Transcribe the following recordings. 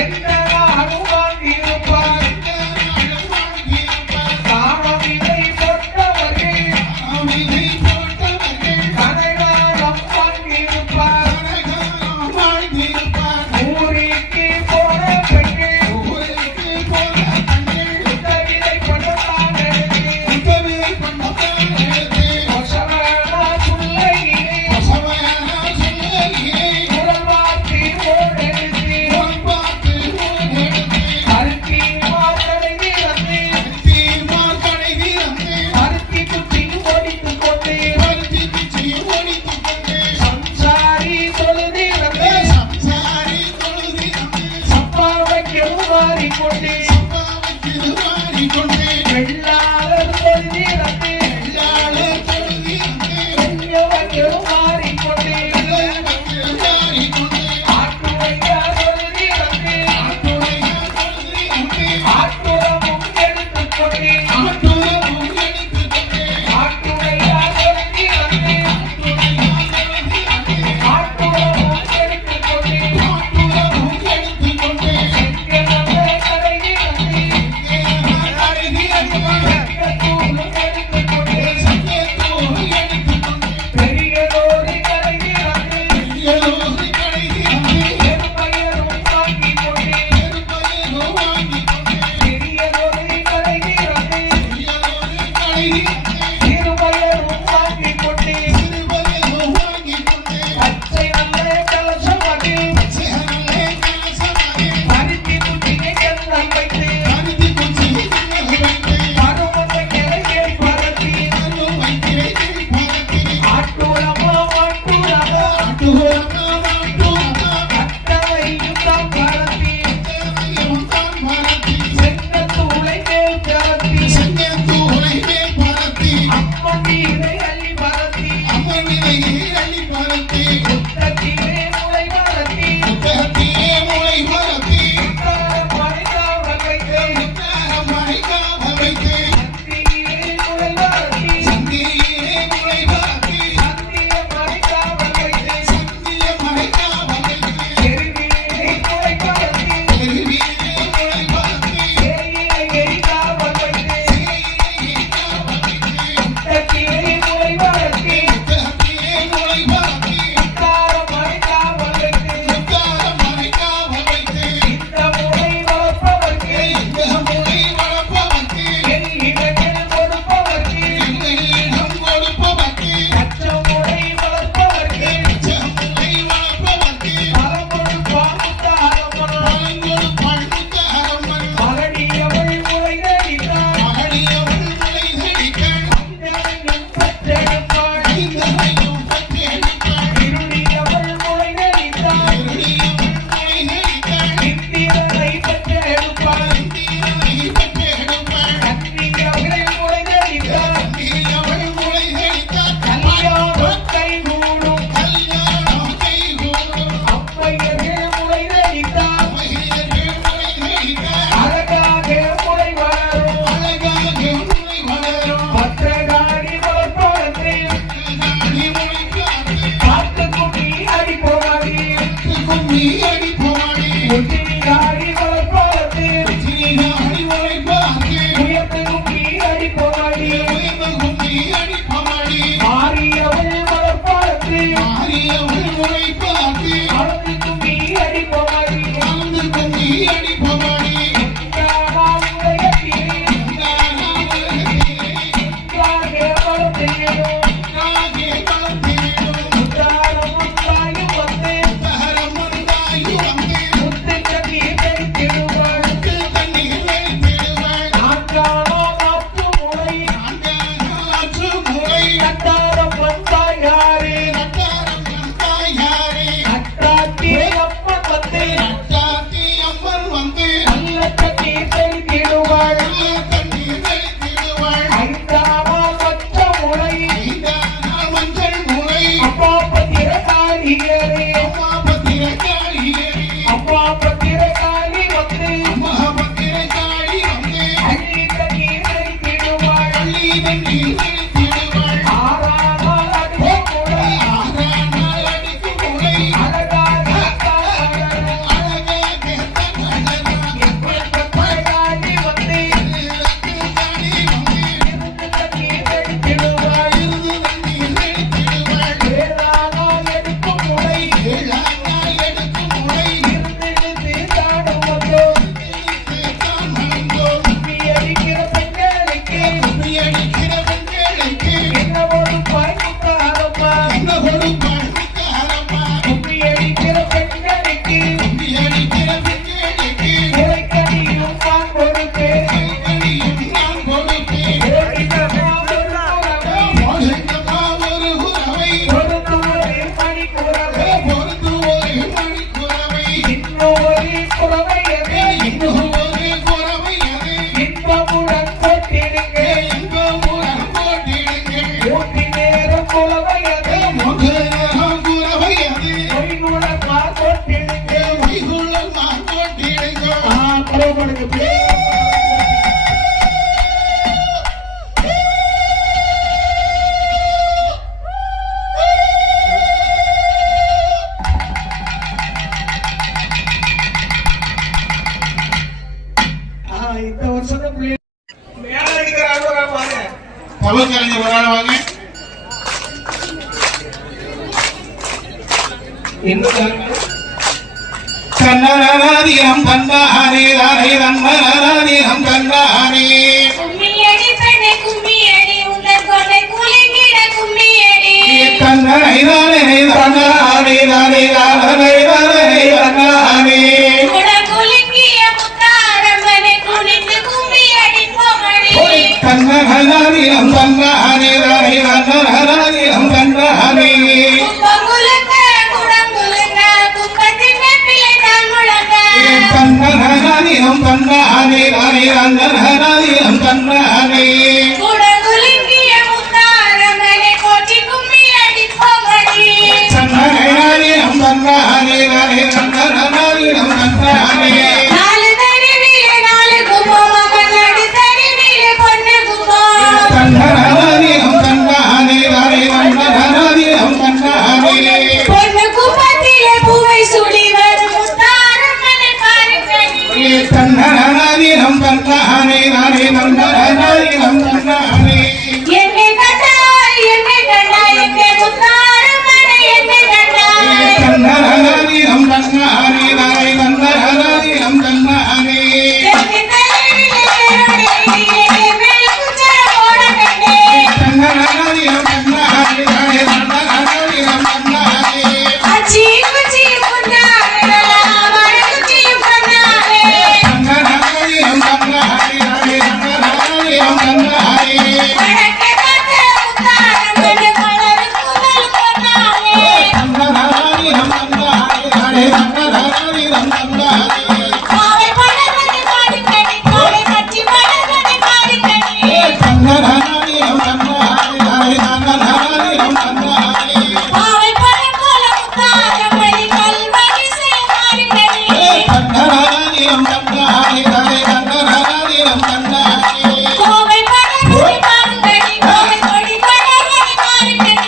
எந்த கண்ணனாரியம் கண்ணாரே ராரே ரங்கனாரியம் கண்ணாரே கும்மியடி பெண்ணே கும்மியடி உந்தன் கொடை குலுங்கிட கும்மியடி கண்ணனை ராரே ரங்கனாரே ராரே ராரே ராரே ரங்கனாரே குட குலுங்கிய முத்தாரம்மனே குனிந்து கும்மியடி போமடி கண்ணனாரியம் கண்ணாரே ராரே ரங்கனாரியம் கண்ணாரே கண்ணனாரியம் கண்ணாரே ராரே ரங்கனாரியம் கண்ணாரே குடகுலுங்கிய முத்தாரம்மனே கோட்டி கும்மியடி போமடி கண்ணனாரியம் கண்ணாரே ராரே ரங்கனாரியம் கண்ணாரே நாலு தரிவிலே நாலு கும்பம் அவன் நடு தரிவிலே பொண்ணு கும்பம் கண்ணனாரியம் கண்ணாரே ராரே ரங்கனாரியம் கண்ணாரே பொண்ணு கும்பத்திலே பூவை சுடி வரும் முத்தாரம்மனே பாருங்கடி கண்ணனாரியம் கண்ணாரே ராரே ரங்கனாரியம் கண்ணாரே என்னை கண்டாய் எங்கே முத்தாரம்மனே என்னை கண்டாய் கண்ணனாரியம் கண்ணாரே ராரே ரங்கனாரியம் கண்ணாரே என்னை தரிவிலே கேரடி மேல் குச்சர போட கண்டே கண்ணனாரியம் கண்ணாரே ராரே ரங்கனாரியம் கண்ணாரே அச்சி குச்சி முன்னாரலா மரகுச்சி பண்ணாரே கண்ணனாரியம் கண்ணாரே ராரே ரங்கனாரியம் கண்ணாரே வடக்கே காத்த முத்தாரம்மனே மலர் குதல் பண்ணாரே கண்ணனாரியம் கண்ணாரே ராரே ரங்கனாரியம் கண்ணாரே காவை படகனை பாருங்கடி காவை கச்சி படகனை பாருங்கடி கண்ணனாரியம் கண்ணாரே ராரே ரங்கனாரியம் கண்ணாரே காவை படகோல முத்தாரம்மனே கல்வரி செய் பாருங்கடி கண்ணனாரியம் கண்ணாரே ராரே ரங்கனாரியம் கண்ணாரே கோவை படகனை பாருங்கடி கோவை கொடி படகனை பாருங்கடி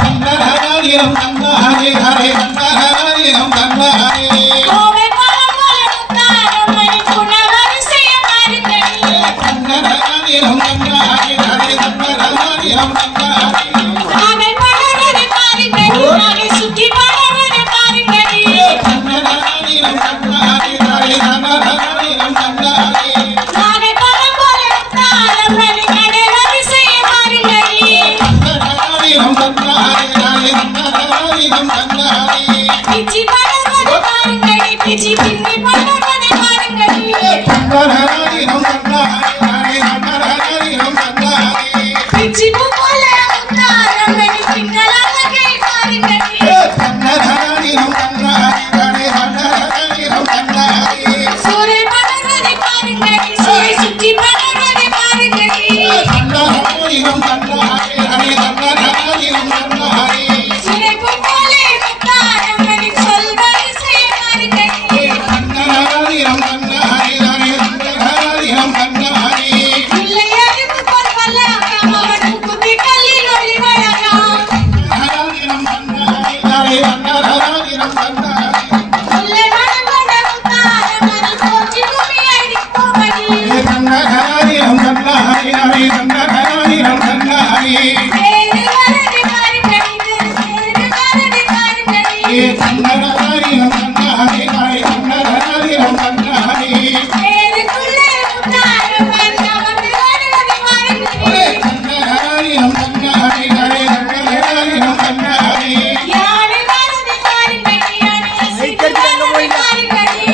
கண்ணனாரியம் கண்ணாரே ராரே ரங்கனாரியம் கண்ணாரே கோவை படகோல முத்தாரம்மனே குணவரி செய் பாருங்கடி கண்ணனாரியம் கண்ணாரே ராரே ரங்கனாரியம் கண்ணாரே நாகை படகனை பாருங்கடி நாகை சுற்றி படகனை பாருங்கடி கண்ணனாரியம் கண்ணாரே ராரே ரங்கனாரியம் கண்ணாரே நாகை படகோல முத்தாரம்மனே கடலரி செய் பாருங்கடி கண்ணனாரியம் கண்ணாரே ராரே ரங்கனாரியம் கண்ணாரே பிச்சி படகனை பாருங்கடி பிச்சி பின்னி படகனை பாருங்கடி கண்ணனாரியம் கண்ணாரே ராரே ரங்கனாரியம் கண்ணாரே பிச்சி போல முத்தாரம்மனே பின்னலகை பாருங்கடி கண்ணனாரியம் கண்ணாரே ராரே ரங்கனாரியம் கண்ணாரே சூரை படகனை பாருங்கடி சூரை சுற்றி படகனை பாருங்கடி கண்ணனாரியம் கண்ணாரே ராரே ரங்கனாரியம் கண்ணாரே சூரை போல முத்தாரம்மனே சொல்வரி செய் பாருங்கடி கண்ணனாரியம் கண்ணாரே ராரே ரங்கனாரியம் கண்ணாரே முல்லையடிப்பு போல் வல்லாகம் அவன் குத்தி கல்லில் ஒளிவழகாம் கண்ணனாரியம் கண்ணாரே ராரே ரங்கனாரியம் கண்ணாரே முல்லை மணங்கொண்ட முத்தாரம்மனே கோச்சி கும்மியடி போமடி கண்ணனாரியம் கண்ணாரே ராரே ரங்கனாரியம் கண்ணாரே சேரு வரதி பாருங்கடி சேரு வரதி பாருங்கடி கண்ணனாரியம் கண்ணாரே ராரே ரங்கனாரியம் கண்ணாரே சேருக்குள்ளே முத்தாரம்மன் நமக்கு வரதி பாருங்கடி கண்ணனாரியம் கண்ணாரே ராரே ரங்கனாரியம் கண்ணாரே யானை வரதி பாருங்கடி யானை சிக்கல் வரதி பாருங்கடி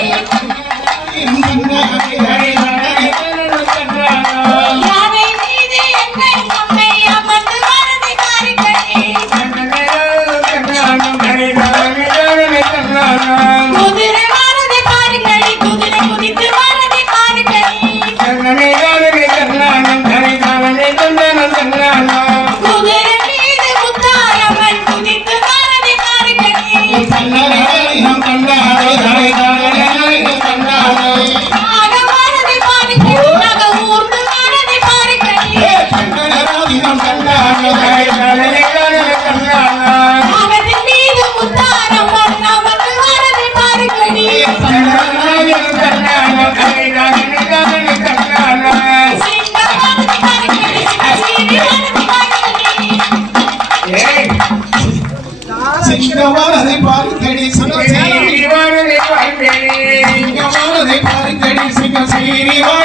யானை மீது என்னை நம்மை அமர்ந்து வரதி பாருங்கடி குதிரை வரதி பாருங்கடி குதிரை குதித்து வரதி பாருங்கடி குதிரை மீது முத்தாரம்மன் குதித்து வரதி பாருங்கடி கண்ணனாரியம் கண்ணாரே பாருங்கடி சிங்கமானது பாருங்கடி சீரியானது பாருங்கடி சிங்கமானதை பாருங்கடி சிங்கம் சீரிவானதை பாருங்கடி சிங்கம் சீரிவானதை